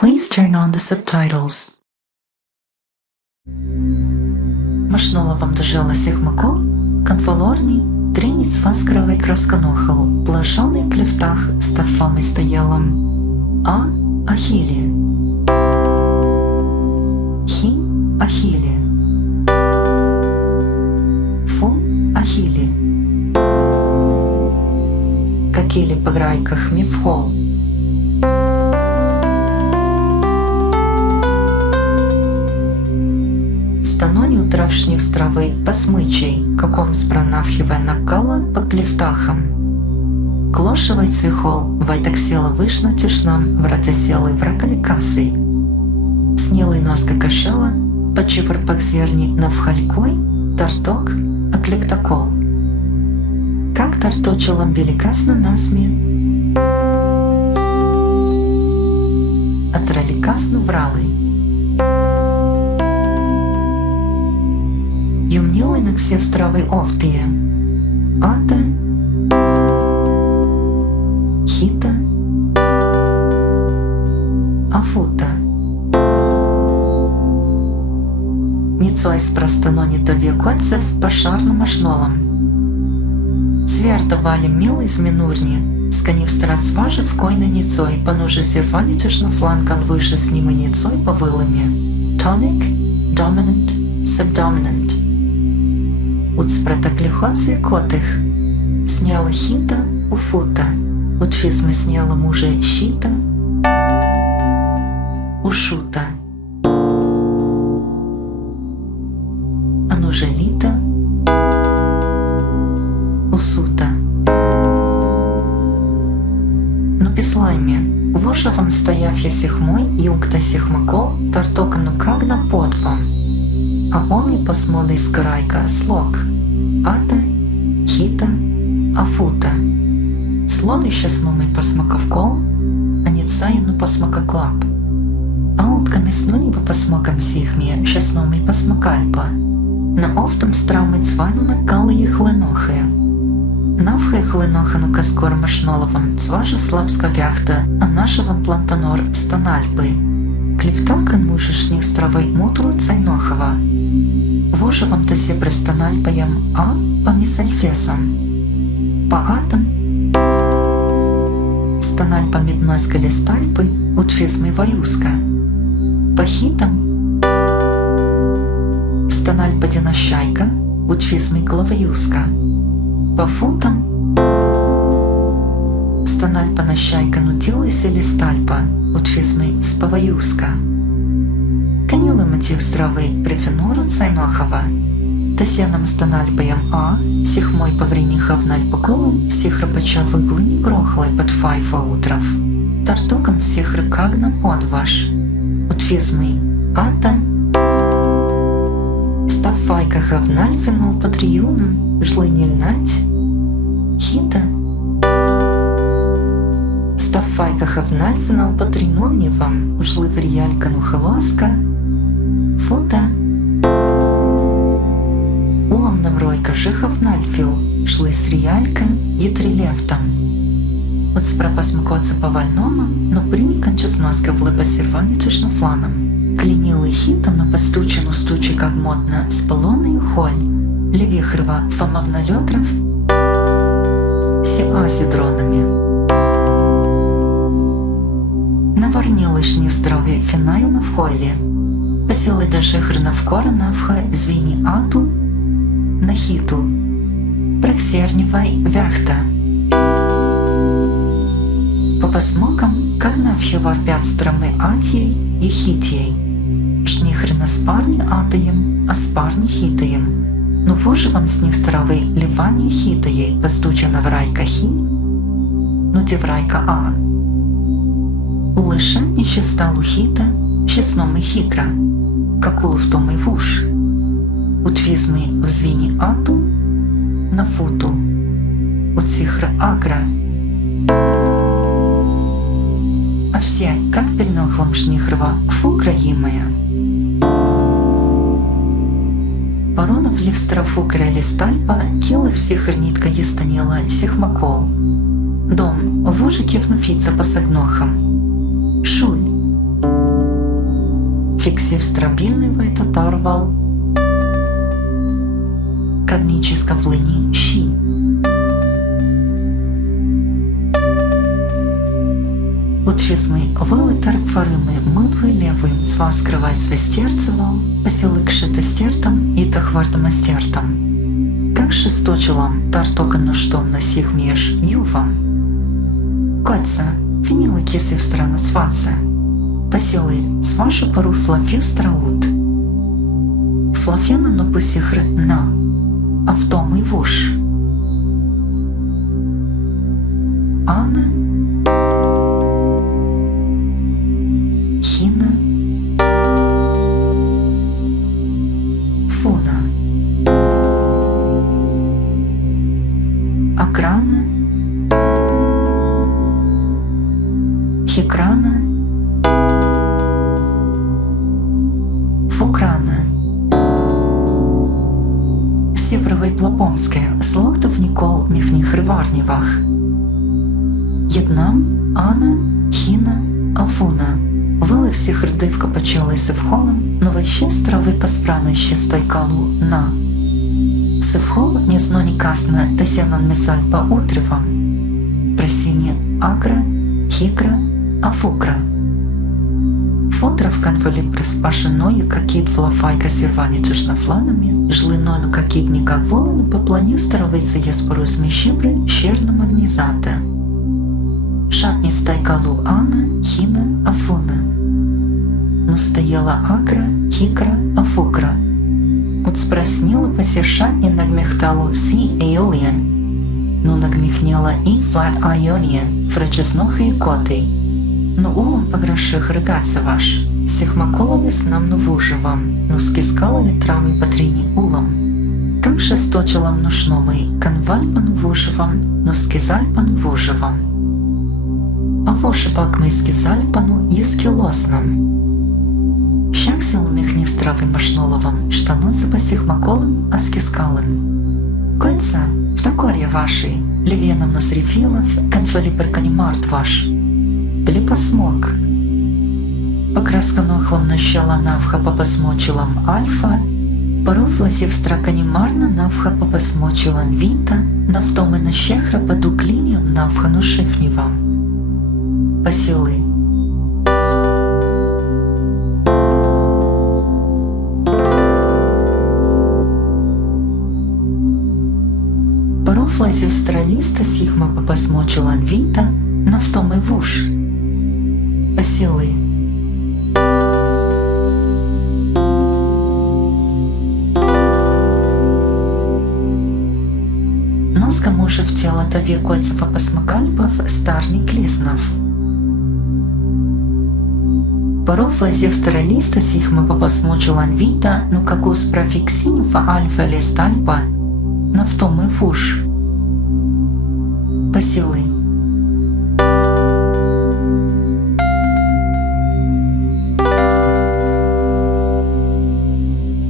Please turn on the subtitles. Машноловам дожила сихмако, конфолорни, триниц васкровой красконохал, блаженный клевтах стафами стоялом. А Ахиле. Хи Ахиле. Фу Ахиле. Какили по грайках мифхол. Станоні утравшні страви посмичей, каком збранавхиве накала по клевтахам. Клошевай цвихол, вайтаксела вышна тишнам, вратоселый вракаликасы. Снелый носка кашела, почипр пакзерни навхалькой, тарток, оклектакол. Как тарточила беликасно насме, отраликасно вралый. Юмнилый на ксев стравы офтые. Ата, хита, афута. Ницой спростанони то векотцев пошарным ашнолом. Цверто милый зминурни, сканив страцважи в койна ницой, понуже сервали тишно фланкан выше с ним и ницой по вылыме. Tonic, dominant, subdominant. Уцпротоклихоцы котых. Сняла хита у фута. Учизмы сняла мужа щита у шута. Оно же лита у сута. Но пислайме, вошавам стояв я сихмой, юнкта сихмакол, тартокану как на подвам. А он не посмодой скрайка слог. Ата, хита, афута. Слоны щаснумый посмаковкол, а не цаемну посмакоклап. А утками снуни по посмакам сихмия, щаснумый посмакальпа. На офтом стравмы цвайну накалы и хленохи. Навхай хленохану каскор машноловам цважа слабска вяхта, а нашевам плантанор станальпы. Клевтакан мужешни в стравой мутру цайнохова. Вошевам тасе пристанальпаям а по мисальфесам. По атам станальпа меднойска листальпы утфизмы ваюска. По хитам станальпа динощайка утфизмы главаюска. По футам станальпа нащайка нутилайся листальпа утфизмы спаваюска. Канилы мотив стравы префенору цайнохова. Тасеном станальпаям а, сихмой повренихав нальпоколом, всех рабоча в иглыни грохлой под файфа утров. Тартоком всех рыкагна подваш. Утфизмы ата. Стафайка хавнальфинул патриюном, жлынильнать. Хита. Стафайка хавнальфинул патринумнивам, ужлы вриялькану халоска. Фута. Улом навройка жихов нальфил, шлы с риялька и трилевтом. От спрапасмыкоца по вальнома, но приникан чесноска влыба серваничешно фланом. Клинилы хитом на постучену стучи как модно с полоною холь. Левихрова фомовна лётров си асидронами. Наварнилышні в страві фінаю на вхойлі. Посіли до жихр навкора навха звіні ату на хіту. Прексернівай вяхта. По посмокам, как навхи варпят стромы атьей и хитьей. Шнихры на спарни атаем, а спарни хитаем. Но вожевам с них стравы ливани хитаей, постучена в райка хи, ну те в райка а. Улыша еще стал ухита, щесном и хитра, как улов том и вуш. Утвизмы в звени ату, на футу, от сихра агра. А все, как перенохлом шнихрова, фу краимая. Баронов ли в страфу крали стальпа, килы всех рнитка естанила сихмакол. Дом, вожиків нафіца по сагнохам. Шуль. фиксив стабильный вайтатарвал, когническа в линии щи. Утвизмы вылытар кварымы мыдвы левым цва скрывай свестерцевал, поселык шитостертом и тахвардомастертом. Как шесточелом тартокану штом на сих меж ювам. Котца, финилы кисы в страна сваца. Поселы свашу пару флафью страут. Флафьяна но пусихры на, а в том и вуш. Анна, Хина, Фуна, Акрана, Хикрана, Фукрана. Сєвровий Плапомське, Слоктов Нікол міфніх риварнівах. Єднам, Анна, Хіна, Афуна. Вили всіх рдивка почали севхолом, но ваще страви поспрани ще стойкалу на. Севхол нізно нікасне тесянан мисальпа утривам. Пресіні Акра, Хикра, Афукра. Фондра в канвали приспашеною какит влафайка серваничеш на фланами, жлиною какит никак волону по планю старовицы еспору смещибры щерном огнизата. Шатни стайкалу Анна, Хина, Афуна. Ну стояла Акра, Хикра, Афукра. От спроснила посе шатни нагмехталу Си Эйолиен. Ну нагмехнела и Флат Айолиен, фрачесноха и коты. Ну улом пограших рыгаться ваш, сехмаколами с нам нувуживам, ну скискала ветрами по трини улом. Как шесточелом нушномой, канвальпан вуживам, ну скизальпан вуживам. А воши пак мы скизальпану ескилосном. Щак сил михни в стравы машноловам, штануться по сехмаколам, а скискалым. Койца, в такорье вашей, левеном нос рефилов, канфали перканимарт ваш. Посмок. Покраска нохлом нащала навха по посмочилам альфа, паров лазив стракані марна навха по посмочилам віта, навтоми на щехра паду клініям навхану шифнівам. Посіли. Паров лазив страліста сігма по посмочилам віта, навтоми вуш. Посіли. Носка може в тіло та вікоцева посмакальпов старні кліснов. Паров лазів староліста сіхма по посмочилан віта, ну какус профіксінфа альфа лістальпа, навтоми вуш. Посіли.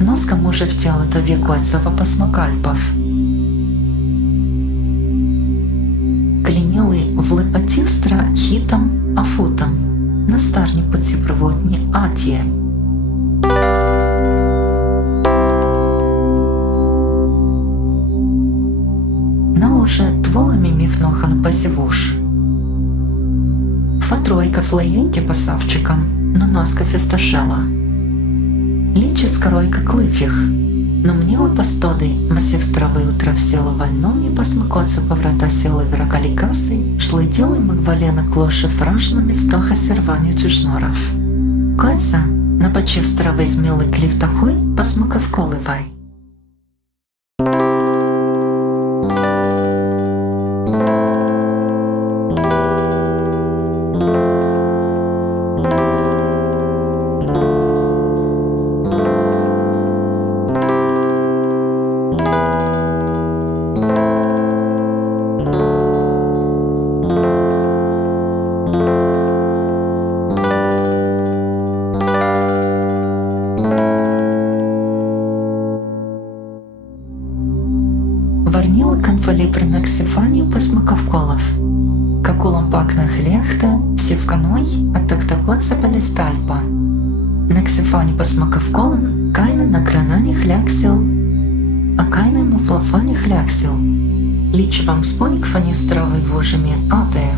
Носка може в тіло та вікоцева посмакальпов. Клініли в липатівстра хітам, афутам, на старні поціпроводні атіє. На уже тволами міфнохан посівуш. Фатройка флеєнті пасавчикам, но носка фесташела. Лічі скоройка клифіх, но мне постodi массив стравы утра села вольном не посмыкаться поврата села верокаликасы, шли делай магвалена клоша фражнами стоха серванию чешноров. Котца, напочив стравы смелый клиф тахой, посмыкав колывай. Варнила конфали при наксифании посмаковколов. Как улампак на хлехта, севканой, а так-такот сапалистальпа. Наксиф Сифани посмакавколом, кайна на кранане хляксил, а кайна му флафане хляксил. Личи вам споник фани стравой вожами атея.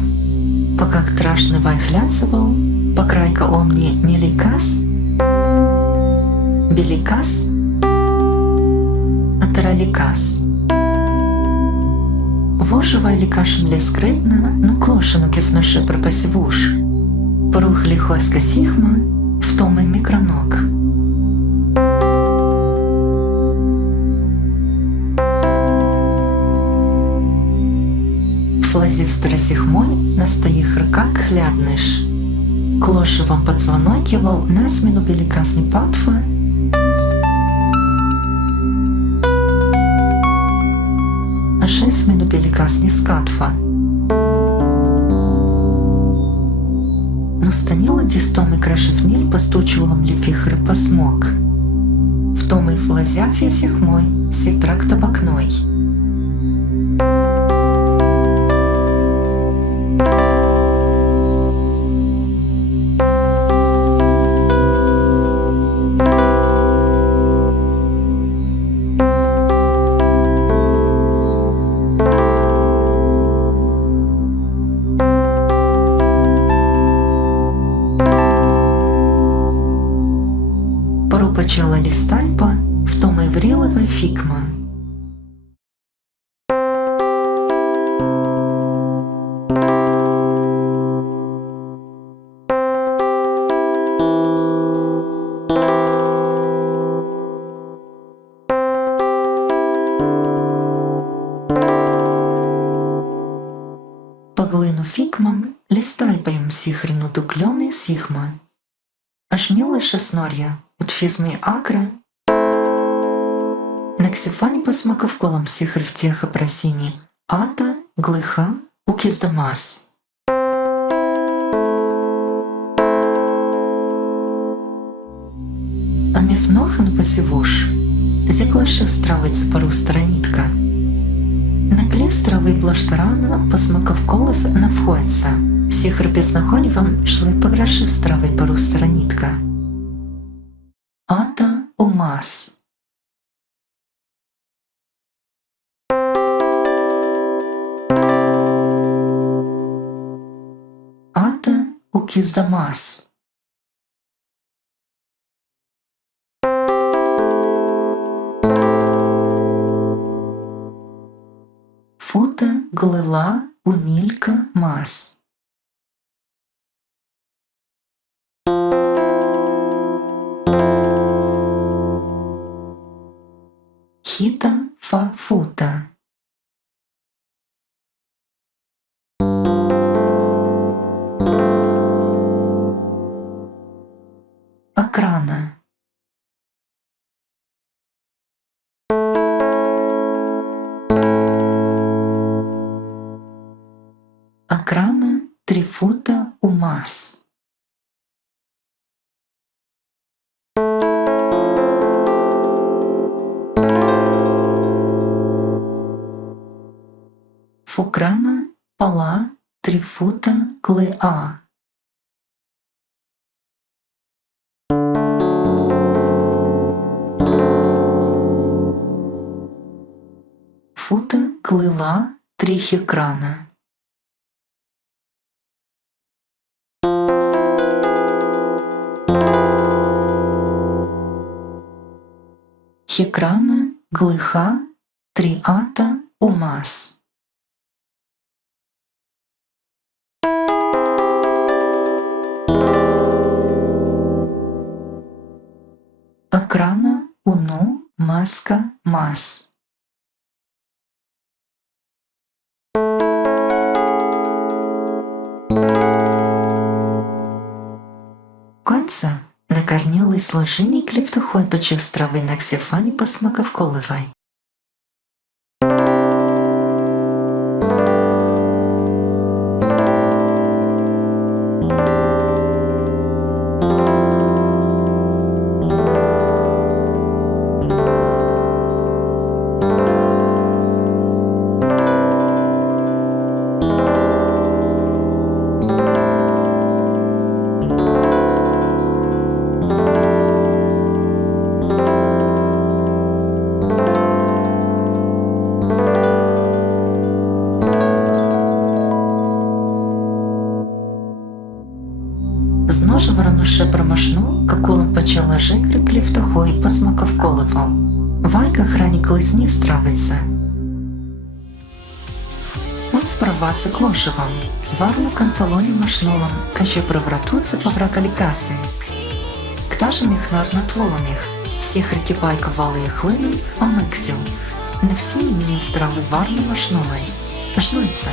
Пока страшный вай хляцевал, покрайка он мне не ликас, беликас, а тараликас. Вожевай ликашен ле скрытно, но клошену киснаше пропасивуш. Порух лихойска сихма, в том и микроног. Флазив страсихмой, на стоих рыкак хлядныш. Клоши вам подзвоной кивал на смену беликасни патфа. А 6 минут беликасни скатфа. Но станила дистом и крашевниль постучивалом лифихры посмок. В том и флазяфья сихмой, ситрак табакной. Почала листальпа, в том и врилова фикма. Поглину фикмам, листальпаем сихрину дуклёны сихма. Аж милая шеснорья, от физмы акра. На ксифане посмаков колом сихр в теха просини, ата, глыха, укиздамас. А мифнохан посевуш, зеклашев стравится пару странитка. На клев стравы блаштарана посмаков колов навходится. Сихр без находивам шли пограшив стравы пару странитка. Ата умас. Ата укиздамас. Фута глыла унилька мас. Хита фа фута. Акрана. Акрана 3 фута умас. Фукрана пала 3 фута клыа. Фута клыла 3 хекрана. Хекрана глыха 3 ата умас. Акрана уну маска мас. Конца накорнилый сложений клептухой почив стравы на ксифане посмаковколывай. Ваше воронуше промашну, какулом почала жикри клівтоху і посмакав колевал. Вайка храні клизнів стравиться. Он справаться клошевом. Варлу конфалоне машнулом, каще превратуться повракали кассы. Ктажем их наш натволом их, всех реки байковали их хлином, а миксил. Не всі мені страви варлу машнули. Жнуться.